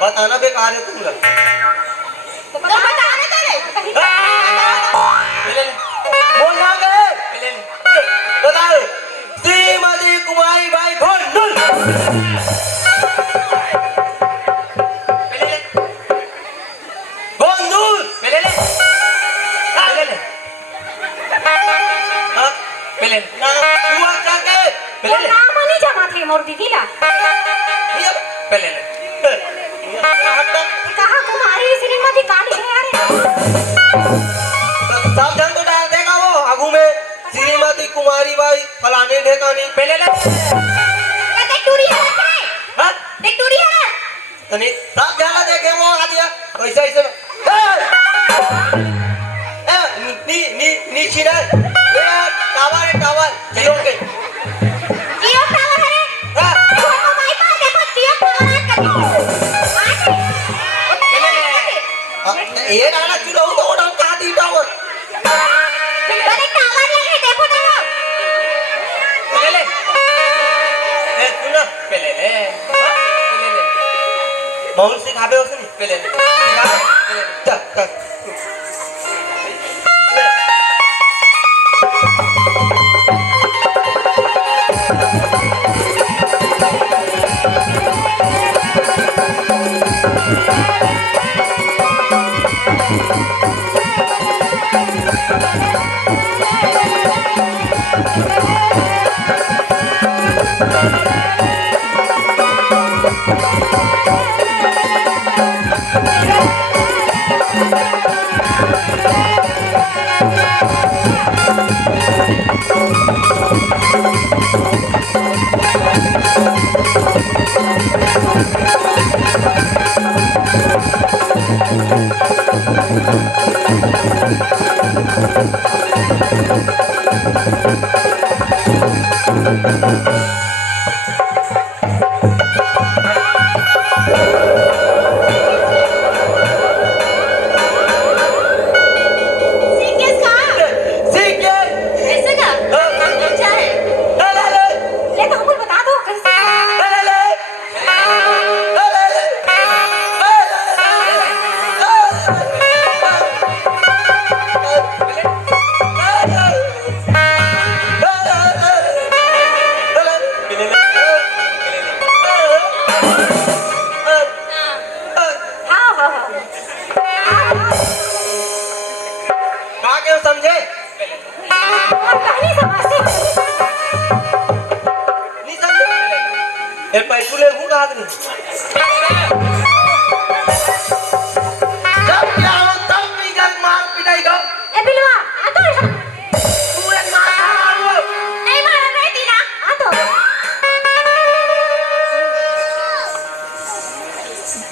बताना बेकार है तुम लोग। तो बताने तेरे बोल ना बे बताओ श्रीमती कुमारी बाई गोंडुल गोंडुल तू अच्छा के नाम नहीं जमा थे मोर दीदीला कहा कुमारी श्रीमती काली है यार सब जन तो डाल देगा वो आगू में श्रीमती कुमारी बाई फलाने ठेकानी पहले ले देख टूरी है हां देख टूरी है तनी सब जाला देखे वो आ दिया ऐसे ऐसे ए नी नी नी छिड़ा मेरा टावर जियो के जियो टावर है हां ओ माय गॉड देखो जियो टावर ये डाला चुरो तो वो डाल का दी टावर अरे टावर लगे देखो ना ले ए सुनो पहले ले बहुत सिखाबे हो सुन पहले ले सिखाबे तक तक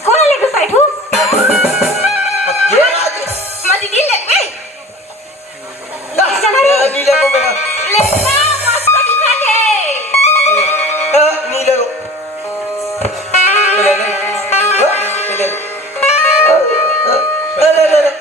कोण लेके बैठू ये राजी माझी दी लेके नीले को मेरा लेका मस्त दिखाते नीले को ले ले ले ले ले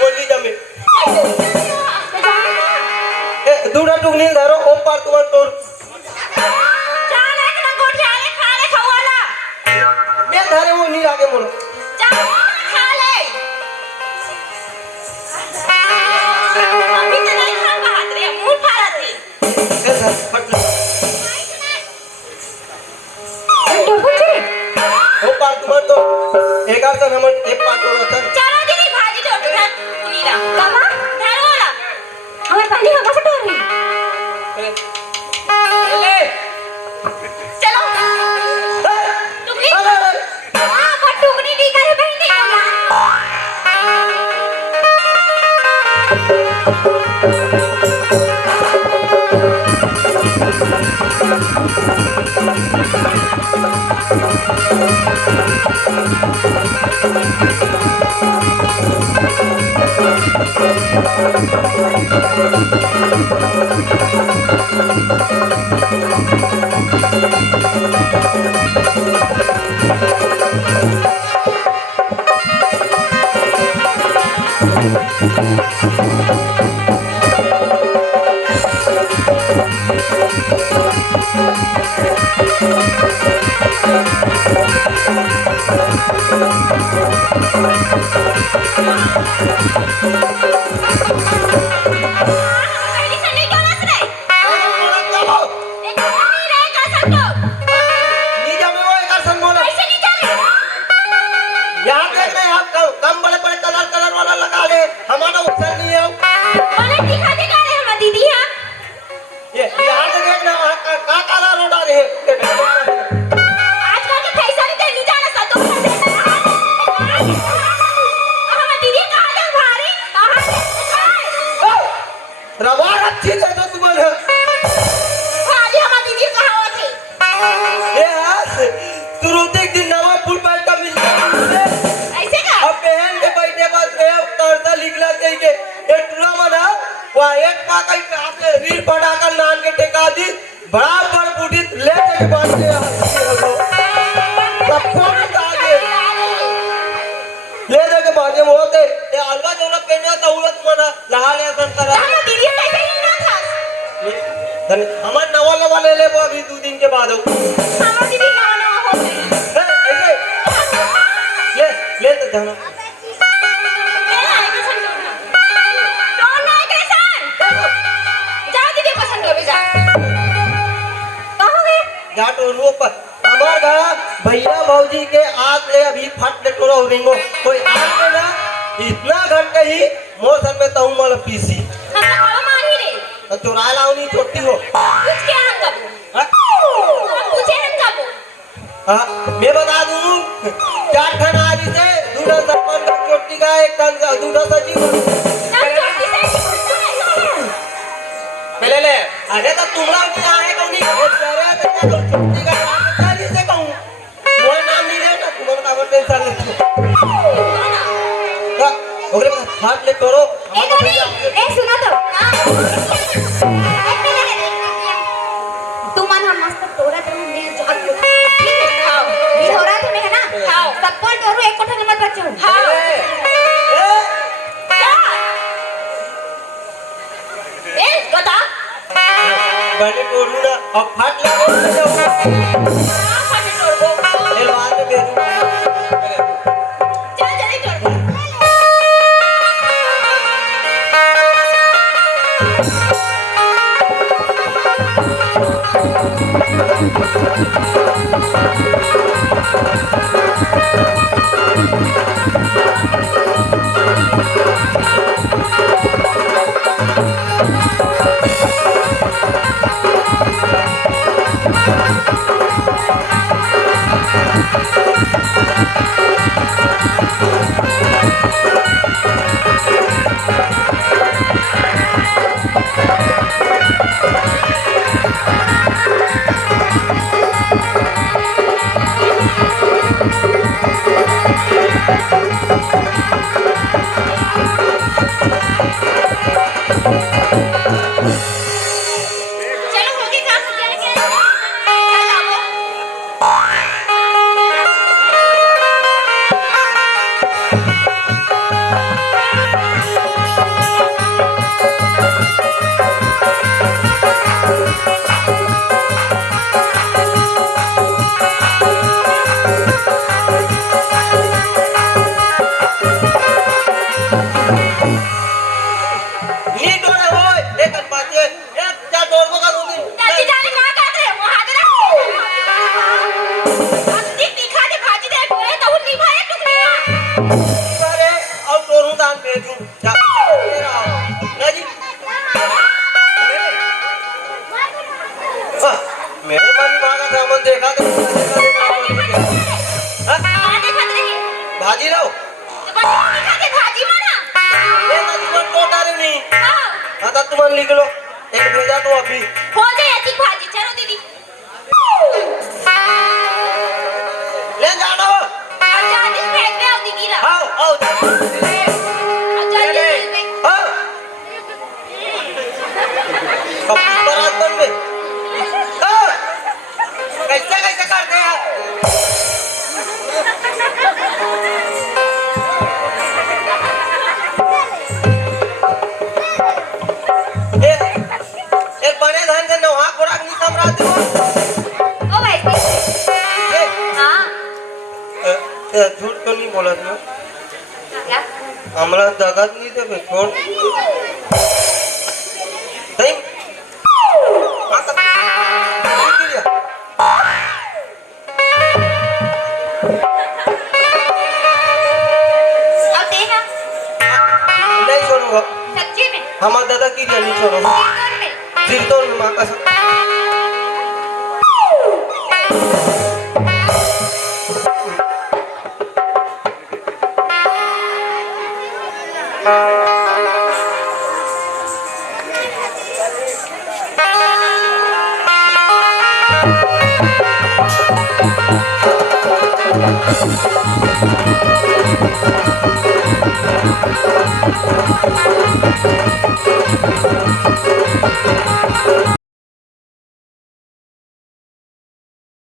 बोली जमे दूरा टुकनी धरो ओम पार तुम तोर मैं धारे वो नहीं आगे मोड़ो कैसा फट ओम पार तुम तो एक आर तक हम एक पार तोड़ था बराबर बूढ़ी लेके के बात ले ले दे के बाजे में होते ये अलवा जोला पेना तो उलट मना लहाले संतरा हम दीदी कैसे ही ना था धन हमार नवा नवा ले वो अभी 2 दिन के बाद हम दीदी नवा नवा होते ऐसे ले ले तो जाना जाट और वो पर हमार घर भैया भौजी के आग ले अभी फट ले टोरा उड़ेंगो कोई आग ले ना इतना घंटे ही मौसम में तो मल पीसी हम हवा मारी रे तो चुरा लाऊनी छोटी हो कुछ क्या हम कब पूछे हम कब हां मैं बता दूं चार खाना आज से दूरा सरपंच का छोटी का एक टन दूरा सचिव पहले ले अरे तो तुमरा क्या है कौनी अरे तो छोटी का नाम से कहूं मोर नाम नहीं है ना तुम्हारा का टेंशन नहीं ओकरे हाथ ले करो एक सुना तो तुम मन हम मस्त तोरा तुम मिल जात ठीक है खाओ ये हो रहा तुम्हें है ना खाओ सबको टोरू एक कोठा नंबर पर चढ़ हां ए बता बड़े टोरू ना अब फाट ले जाओ फाटे टोरू ले बाद में दे दूं चल जल्दी टोरू Thank you. नीट डोळे होय एक पाहिजे एक त्या डोर बघा तुम्ही त्याची जाणी का काढते महादेव अगदी तिखाची भाजी दे डोळे तवून निभाए टुकड्या अरे अब डोरू दान दे दूं जा ना जी मेरे मन भागा था मन देखा तो भाजी लाव भाजी म्हणा हे ना तुम्हाला टोटारे नाही आता तुम्हाला लिखलो एक भेजा तो अभी हो जाए याची भाजी चलो दीदी ले जाना हो अच्छा आधीच फेक दे आओ दीदी ला आओ आओ अच्छा दीदी हाँ अब बरात बन में कैसे कैसे करते हैं एक बने धान से नौहा खुराक नहीं सम्राट हो ओ भाई हां झूठ तो नहीं बोला तू क्या हमारा जगत नहीं थे छोड़ सही आता अब देखा नहीं छोड़ूंगा सच्ची में हमारा दादा की नहीं छोड़ूंगा कर में फिर तो माँ का सब Thank you.